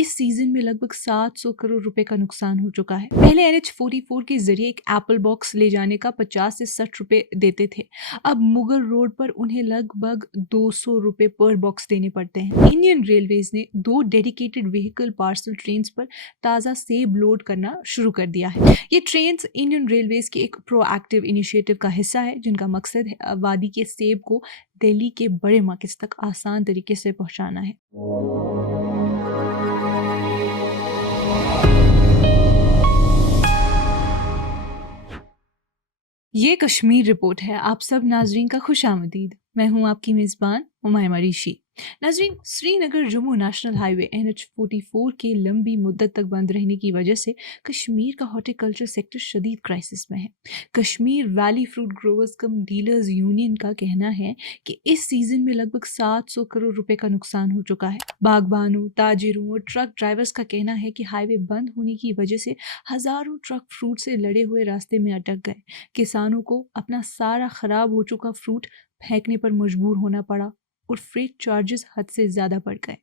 इस सीजन में लगभग 700 करोड़ रुपए का नुकसान हो चुका है। पहले NH44 के जरिए एक एप्पल बॉक्स ले जाने का 50 से 60 रुपए देते थे। अब मुगल रोड पर उन्हें लगभग 200 रुपए पर बॉक्स देने पड़ते हैं। इंडियन रेलवेज ने 2 डेडिकेटेड व्हीकल पार्सल ट्रेन पर ताज़ा सेब लोड करना शुरू कर दिया है। ये ट्रेन इंडियन रेलवेज के एक प्रोएक्टिव इनिशिएटिव का हिस्सा है, जिनका मकसद है वादी के सेब को दिल्ली के बड़े मार्केट्स तक आसान तरीके से पहुंचाना है। ये कश्मीर रिपोर्ट है। आप सब नाजरीन का खुशामदीद। मैं हूं आपकी मेज़बान हुमायूं ऋषि। नाजरीन, Srinagar Jammu national highway NH44 के लंबी मुद्दत तक बंद रहने की वजह से कश्मीर का हॉर्टिकल्चर सेक्टर शदीद क्राइसिस में है। कश्मीर वैली फ्रूट ग्रोवर्स कम डीलर्स यूनियन का कहना है कि इस सीजन में लगभग 700 करोड़ रुपए का नुकसान हो चुका है। बागबानों, ताजिरों और ट्रक ड्राइवर्स का कहना है कि हाईवे बंद होने की वजह से हजारों ट्रक फ्रूट से लड़े हुए रास्ते में अटक गए। किसानों को अपना सारा खराब हो चुका फ्रूट फेंकने पर मजबूर होना पड़ा और फ्रेट चार्जेस हद से ज़्यादा बढ़ गए।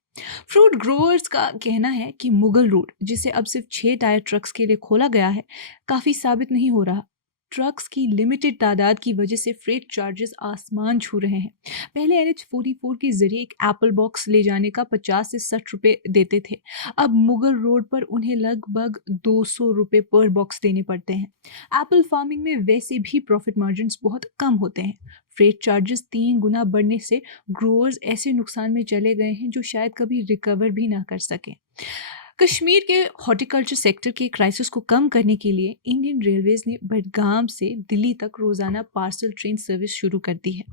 फ्रूट ग्रोअर्स का कहना है कि मुगल रोड, जिसे अब सिर्फ 6 टायर ट्रक्स के लिए खोला गया है, काफ़ी साबित नहीं हो रहा। ट्रक्स की लिमिटेड तादाद की वजह से फ्रेट चार्जेस आसमान छू रहे हैं। पहले NH44 के जरिए एक एप्पल बॉक्स ले जाने का 50 से 60 रुपए देते थे। अब मुगल रोड पर उन्हें लगभग 200 रुपए पर बॉक्स देने पड़ते हैं। एप्पल फार्मिंग में वैसे भी प्रॉफिट मार्जिन बहुत कम होते हैं। फ्रेट चार्जेस 3 गुना बढ़ने से ग्रोअर्स ऐसे नुकसान में चले गए हैं जो शायद कभी रिकवर भी ना कर सकें। कश्मीर के हॉर्टिकल्चर सेक्टर के क्राइसिस को कम करने के लिए इंडियन रेलवेज ने बडगाम से दिल्ली तक रोजाना पार्सल ट्रेन सर्विस शुरू कर दी है।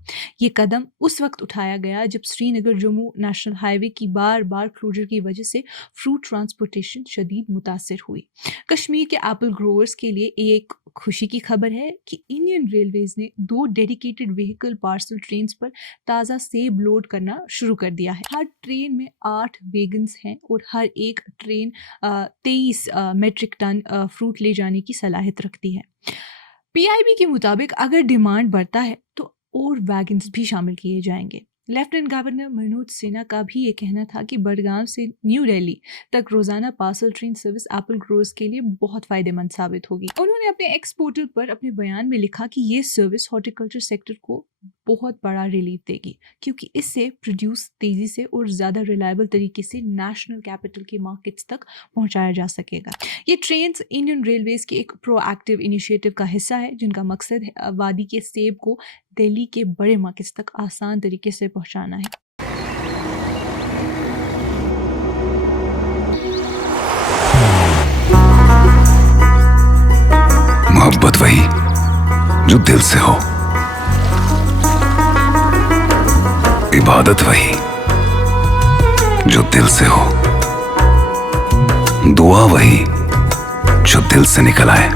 ये कदम उस वक्त उठाया गया जब श्रीनगर जम्मू नेशनल हाईवे की बार बार क्लोजर की वजह से फ्रूट ट्रांसपोर्टेशन शदीद मुतासर हुई। कश्मीर के एप्पल ग्रोअर्स के लिए एक खुशी की खबर है कि इंडियन रेलवेज ने 2 डेडिकेटेड व्हीकल पार्सल ट्रेन पर ताज़ा सेब लोड करना शुरू कर दिया है। हर ट्रेन में 8 वेगन्स हैं और हर एक ट्रेन 23 मेट्रिक टन फ्रूट ले जाने की सलाहियत रखती है। PIB के मुताबिक अगर डिमांड बढ़ता है तो और वैगन्स भी शामिल किए जाएंगे। लेफ्टिनेंट गवर्नर मनोज सिन्हा का भी ये कहना था कि बडगाम से न्यू दिल्ली तक रोजाना parcel train service Apple growers के लिए बहुत फायदेमंद साबित होगी। उन्होंने अपने एक्स पोर्टल पर अपने बयान में लिखा कि ये सर्विस हॉर्टिकल्चर सेक्टर को बहुत बड़ा रिलीफ देगी, क्योंकि इससे प्रोड्यूस तेजी से और ज़्यादा रिलायबल तरीके से नेशनल कैपिटल के मार्केट्स तक पहुंचाया जा सकेगा। ये ट्रेन्स इंडियन रेलवेज के एक प्रोएक्टिव इनिशिएटिव का हिस्सा है, जिनका मकसद है वादी के सेब को दिल्ली के बड़े मार्केट्स तक आसान तरीके से पहुंचाना है। मोहब्बत वही जो दिल से हो, इबादत वही जो दिल से हो, दुआ वही जो दिल से निकल आए,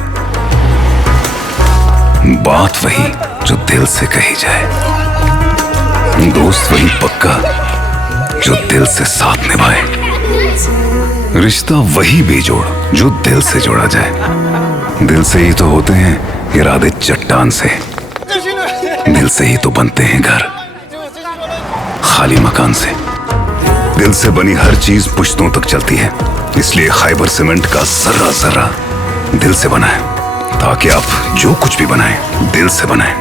बात वही जो दिल से कही जाए, दोस्त वही पक्का जो दिल से साथ निभाए, रिश्ता वही बेजोड़ जो दिल से जोड़ा जाए। दिल से ही तो होते हैं इरादे चट्टान से, दिल से ही तो बनते हैं घर खाली मकान से। दिल से बनी हर चीज पुश्तों तक चलती है, इसलिए खैबर सीमेंट का जर्रा जर्रा दिल से बना है, ताकि आप जो कुछ भी बनाएं दिल से बनाएं।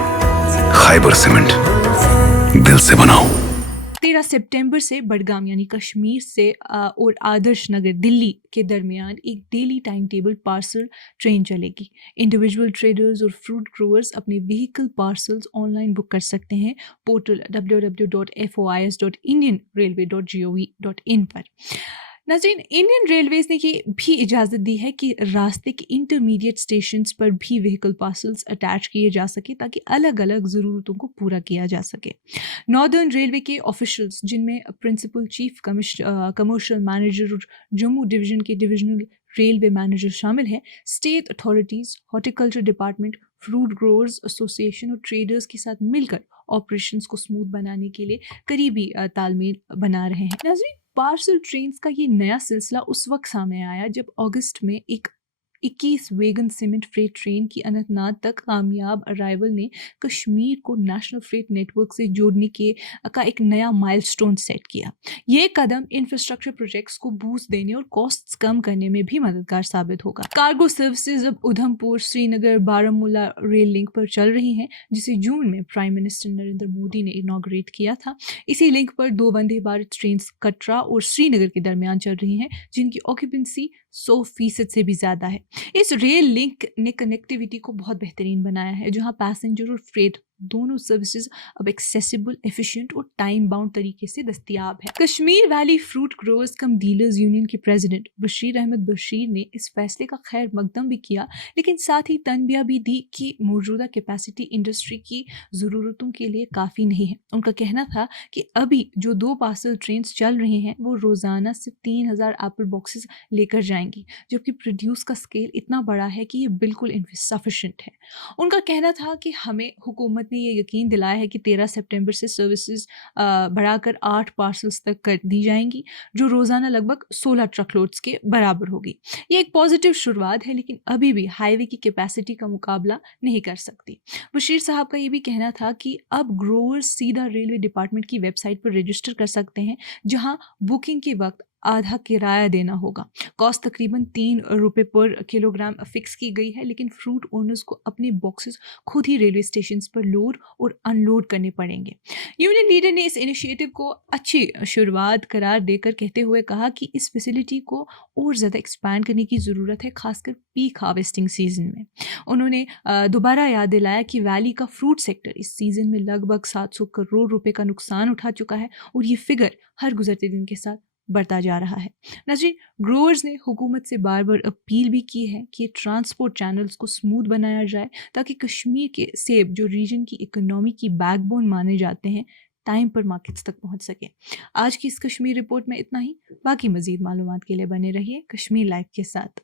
खैबर सीमेंट, दिल से बनाओ। 13 सितंबर से बडगाम यानी कश्मीर से और आदर्श नगर दिल्ली के दरमियान एक daily time table parcel train चलेगी। इंडिविजुअल ट्रेडर्स और फ्रूट ग्रोवर्स अपने व्हीकल पार्सल्स ऑनलाइन बुक कर सकते हैं पोर्टल www.fois.indianrailway.gov.in पर। नाज़रीन, इंडियन रेलवेज ने ये भी इजाज़त दी है कि रास्ते के इंटरमीडिएट स्टेशंस पर भी व्हीकल पार्सल्स अटैच किए जा सके, ताकि अलग अलग ज़रूरतों को पूरा किया जा सके। नॉर्दर्न रेलवे के ऑफिशियल्स, जिनमें प्रिंसिपल चीफ कमर्शियल मैनेजर और जम्मू डिवीजन के डिविजनल रेलवे मैनेजर शामिल हैं, state authorities, horticulture department, fruit growers association और ट्रेडर्स के साथ मिलकर ऑपरेशंस को स्मूथ बनाने के लिए करीबी तालमेल बना रहे हैं। नाज़रीन, पार्सल ट्रेन्स का ये नया सिलसिला उस वक्त सामने आया जब अगस्त में एक 21 वेगन सीमेंट फ्रेट ट्रेन की अनंतनाग तक कामयाब अराइवल ने कश्मीर को नेशनल फ्रेट नेटवर्क से जोड़ने का एक नया माइलस्टोन सेट किया। ये कदम इंफ्रास्ट्रक्चर प्रोजेक्ट्स को बूस्ट देने और कॉस्ट्स कम करने में भी मददगार साबित होगा। कार्गो सर्विसेज अब उधमपुर, श्रीनगर, बारामूला रेल लिंक पर चल रही हैं, जिसे जून में प्राइम मिनिस्टर नरेंद्र मोदी ने इनॉग्रेट किया था। इसी लिंक पर 2 वंदे भारत ट्रेन कटरा और श्रीनगर के दरमियान चल रही हैं, जिनकी ऑक्यूपेंसी 100% से भी ज़्यादा है। इस रेल लिंक ने कनेक्टिविटी को बहुत बेहतरीन बनाया है, जहां पैसेंजर और फ्रेट दोनों सर्विसेज अब एक्सेसिबल, एफिशिएंट और टाइम बाउंड तरीके से दस्तयाब है। कश्मीर वैली फ्रूट ग्रोअर्स कम डीलर्स यूनियन के प्रेसिडेंट बशीर अहमद बशीर ने इस फैसले का खैर मकदम भी किया, लेकिन साथ ही तनबिया भी दी कि मौजूदा कैपेसिटी इंडस्ट्री की ज़रूरतों के लिए काफ़ी नहीं है। उनका कहना था कि अभी जो 2 पार्सल ट्रेन चल रहे हैं वो रोज़ाना सिर्फ 3000 एप्पल बॉक्सेस लेकर जाएंगी, जबकि प्रोड्यूस का स्केल इतना बड़ा है कि ये बिल्कुल इनसफिशिएंट है। उनका कहना था कि हमें हुकूमत ने ये यकीन दिलाया है कि 13 सितंबर से सर्विसेज बढ़ाकर 8 पार्सल्स तक कर दी जाएंगी, जो रोज़ाना लगभग 16 ट्रक लोड्स के बराबर होगी। ये एक पॉजिटिव शुरुआत है, लेकिन अभी भी हाईवे की कैपेसिटी का मुकाबला नहीं कर सकती। बशीर साहब का ये भी कहना था कि अब ग्रोअर्स सीधा रेलवे डिपार्टमेंट की वेबसाइट पर रजिस्टर कर सकते हैं, जहां बुकिंग के वक्त आधा किराया देना होगा। कॉस्ट तकरीबन 3 रुपये पर किलोग्राम फिक्स की गई है, लेकिन फ्रूट ओनर्स को अपने बॉक्सेस खुद ही रेलवे स्टेशन पर लोड और अनलोड करने पड़ेंगे। यूनियन लीडर ने इस इनिशिएटिव को अच्छी शुरुआत करार देकर कहते हुए कहा कि इस फैसिलिटी को और ज़्यादा एक्सपैंड करने की ज़रूरत है, खासकर पीक हार्वेस्टिंग सीजन में। उन्होंने दोबारा याद दिलाया कि वैली का फ्रूट सेक्टर इस सीजन में लगभग 700 करोड़ रुपए का नुकसान उठा चुका है और ये फिगर हर गुजरते दिन के साथ बढ़ता जा रहा है। नाज़रीन, ग्रोअर्स ने हुकूमत से बार बार अपील भी की है कि ट्रांसपोर्ट चैनल्स को स्मूथ बनाया जाए, ताकि कश्मीर के सेब, जो रीजन की इकोनॉमी की बैकबोन माने जाते हैं, टाइम पर मार्केट्स तक पहुंच सके। आज की इस कश्मीर रिपोर्ट में इतना ही। बाकी मजीद मालूमात के लिए बने रहिए कश्मीर लाइव के साथ।